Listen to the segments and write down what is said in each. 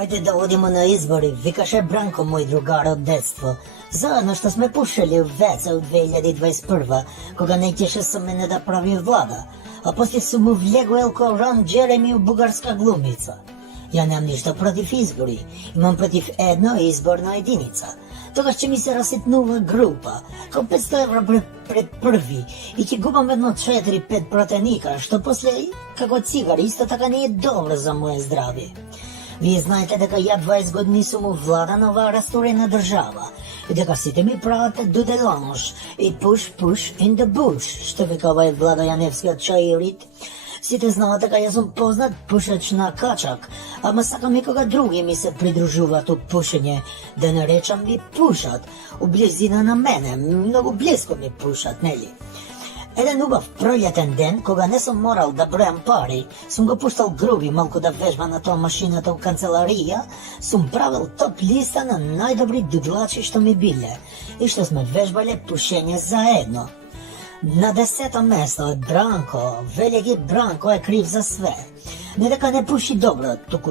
Ајде да одиме на избори, викаше Бранко, мој другар од детство. Заедно што сме пушели в ВЦ од 2021, кога не ќеше со мене да прави влада, а после сум му влегуел ко Рон Джереми у бугарска глумица. Ја немам ништо против избори, имам против една изборна единица. Тогаш ќе ми се раситнува група, ко 500 евро пред први, и ќе губам едно 4-5 протеника, што после, како цигари, исто така не е добро за моје здравје. Вие знаете дека ја 20 години сум у влада на оваа расторена држава и дека сите ми прават дуделанж и push in the bush, што вика овај Владо Јаневскиот чаирит. Сите знаат дека јас сум познат пушач на качак, ама сакам и кога други ми се придружуваат у пушење, да не речам ми пушат, у близина на мене, многу близко ми пушат, нели? Еден убав пролетен ден, кога не сум морал да бројам пари, сум го пуштал Груби малку да вежба на тоа машината у канцеларија, сум правил топ листа на најдобри дудлачи што ми биле и што сме вежбале пушење заедно. На 10-то место е Бранко, велики Бранко е крив за све. Не дека не пуши добро, туку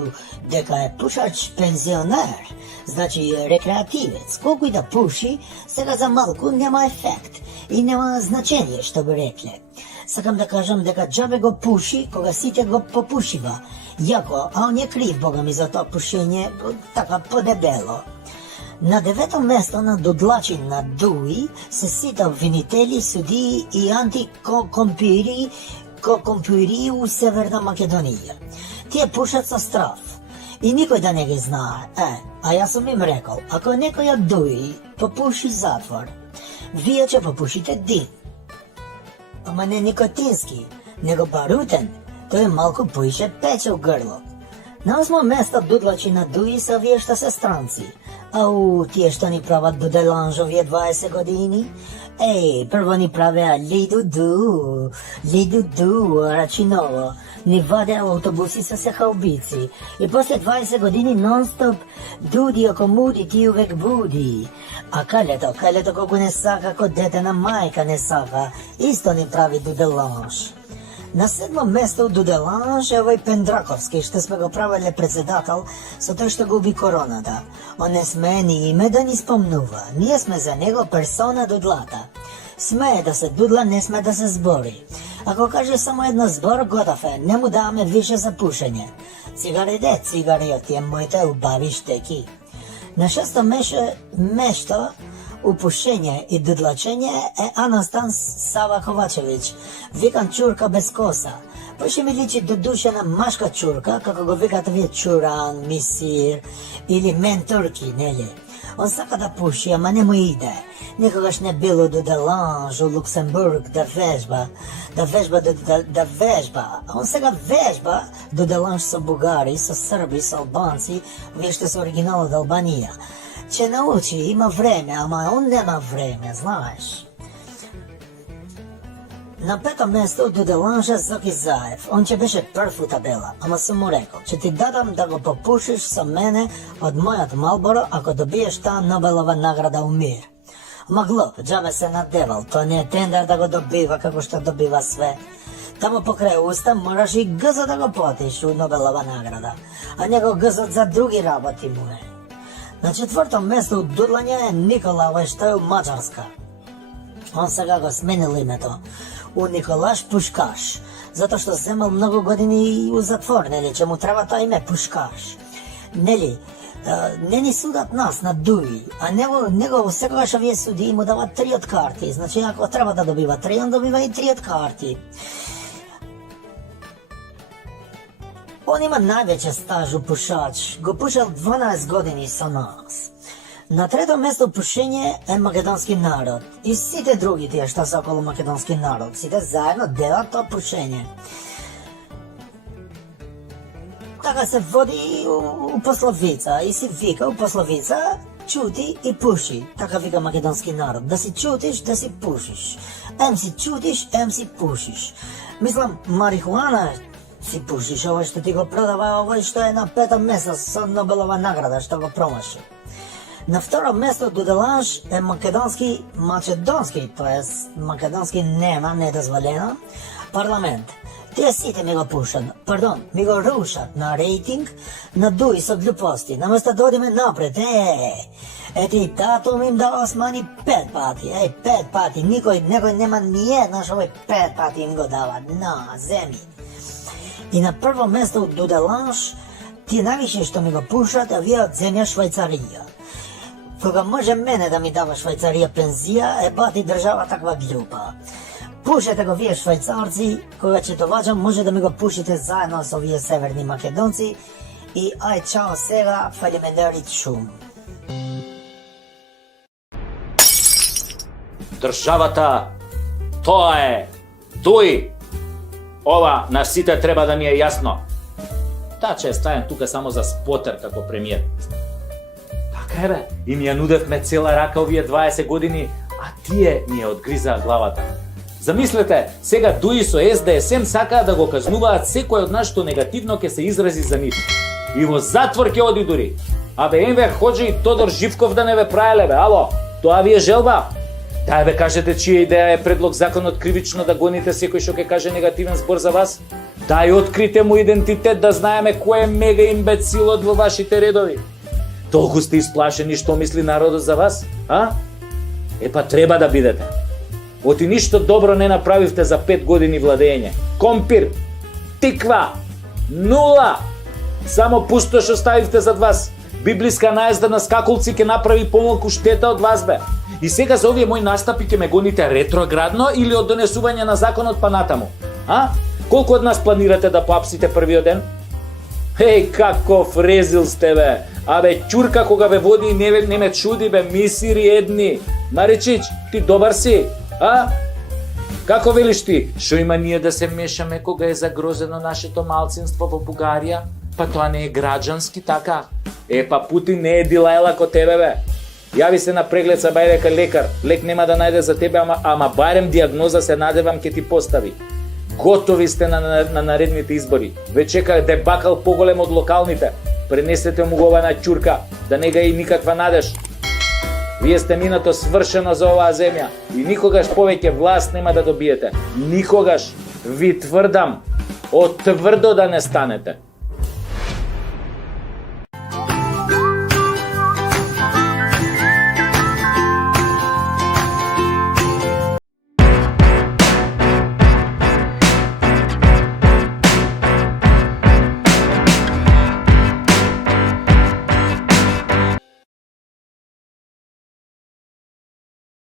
дека е пушач пензионер, значи рекреативец. Колку и да пуши, сега за малку нема ефект и нема значение, што би рекле. Сакам да кажам дека џабе го пуши кога сите го попушива. Јако, а он е крив, бога ми, за тоа пушење така подебело. На 9-то место на дудлачи на ДУИ се сите обвинители, судии и антикомпюри у Северна Македонија. Тие пушат со страф и никој да не ги знае. А јас сум им рекол, ако некој од ДУИ попуши затвор, вие ќе попушите дим. Ама не никотински, него барутен, тој малку поише пече у грло. На 8-то место дудлачи на ДУИ се овие што се странци. Ау, тие што ни прават дуделанж овие 20 години? Прво ни правеа лиду-ду, рачиново. Ни вадеа автобуси со сехаубици. И после 20 години нон-стоп дуди око муди, ти увек буди. А калето колку не сака, ко дете на мајка не сака, исто ни прави дуделанж. На 7-то место у дуделанж е овој Пендраковски, што сме го правеле председател со тој што губи короната. Он не смее ни име да ни спомнува. Ние сме за него персона дудлата. Смее да се дудла, не сме да се збори. Ако каже само едно збор, готов е, не му даваме више за пушење. Цигари од тие моите убави штеки. На 6-то место у пушење и дудлачење е Анастан Сава Ковачевиќ, викан чурка без коса. Поше ми личи до душа на машка чурка, како го викате вие чуран, мисир или ментурки, нели? Он сака да пуши, ама не му иде. Никогаш не било дуделанж у Луксембург да вежба. Он сега вежба дуделанж со бугари, со срби, со албанци, вие што се оригинал од Албанија. Ќе научи, има време, ама он нема време, знаеш. На 5-то место дуделанжа Зоки Заев. Он ќе беше прв у табела, ама сум му рекол, ќе ти дадам да го попушиш со мене од мојот Малборо ако добиеш таа Нобелова награда у мир. Ама глуп, џабе се надевал, тоа не е тендер да го добива како што добива све. Тамо покрај уста мораш и гзот да го платиш у Нобелова награда, а него гзот за други работи му е. На 4-то место у дудлање е Никола, овој што е у Маđарска. Он сега го сменил името у Николаш Пушкаш, затоа што земал многу години у затвор, нели, че му треба тоа име Пушкаш. Нели, не ни судат нас на ДУИ, а него секогаш овие суди му дават 3 од карти, значи ако треба да добива 3, он добива и 3 од карти. Он има највеќе стаж у пушач, го пушал 12 години со нас. На 3-то место пушење е македонски народ и сите други тие што се околу македонски народ, сите заедно делат тоа пушење. Така се води у пословица и си вика у пословица чути и пуши, така вика македонски народ, да си чутиш, да си пушиш. Ем си чутиш, ем си пушиш. Мислам, марихуана си пушиш, овој што ти го продава, овој што е на 5-то место со Нобелова награда, што го промаши. На 2-то место дуделанж е македонски, тоа е македонски нема, недозволено, парламент. Тие сите ми го пушат, ми го рушат на рейтинг, на дуи со глупости, наместо да одиме напред, Ети татом им дава смани 5 пати, 5 пати, некој нема ни една што 5 пати им го дава, на земи. И на прво место од Дуделанш, ти највише што ми го пушат, а вие од земја Швајцарија. Кога може мене да ми дава Швајцарија пензија, бати држава таква глупа. Пушете го вие швајцарци, кога ќе доваѓам може да ми го пушите заедно со вие северни македонци и ај чао сега, фалимендарит шум. Државата, тоа е дуи. Ова на сите треба да ми е јасно. Таа че е стајан тука само за спотер како премиер. Така е бе, и ми ја нудевме цела рака овие 20 години, а тие ми ја одгризаа главата. Замислете, сега дуи со СДСМ сакаат да го казнуваат секој од нас што негативно ќе се изрази за нив. И во затвор ќе оди дури. Абе Енвер Хоџи и Тодор Живков да не ве праеле бе, ало, тоа ви е желба? Дај бе кажете чија идеја е предлог законот кривично да гоните секој што ќе каже негативен збор за вас? Дај открите му идентитет да знаеме кој е мега имбецилот во вашите редови. Толку сте исплашени што мисли народот за вас, а? Епа треба да бидете. Оти ништо добро не направивте за 5 години владење. Компир, тиква, нула. Само пустош оставивте зад вас. Библиска наезда на скакулци ќе направи помалку штета од вас бе. И сега за овие мои настапи ќе ме гоните ретроградно или од донесување на законот па натаму? А? Колку од нас планирате да поапсите првиот ден? Еј, каков резил сте бе! Абе, ќурка кога ве води и не ме чуди бе, мисири едни. Маричич, ти добар си? А? Како велиш ти? Шо има ние да се мешаме кога е загрозено нашето малцинство во Бугарија? Па тоа не е граѓански така? Епа Путин не е Дилајла ко тебе бе. Јави се на преглед са бајдека лекар. Лек нема да најде за тебе, ама барем диагноза се надевам ке ти постави. Готови сте на наредните избори. Ве чека дебакал поголем од локалните. Пренесете му го ова на ќурка, да не га и никаква надеж. Вие сте минато свршено за оваа земја и никогаш повеќе власт нема да добиете. Никогаш. Ви тврдам, од тврдо да не станете.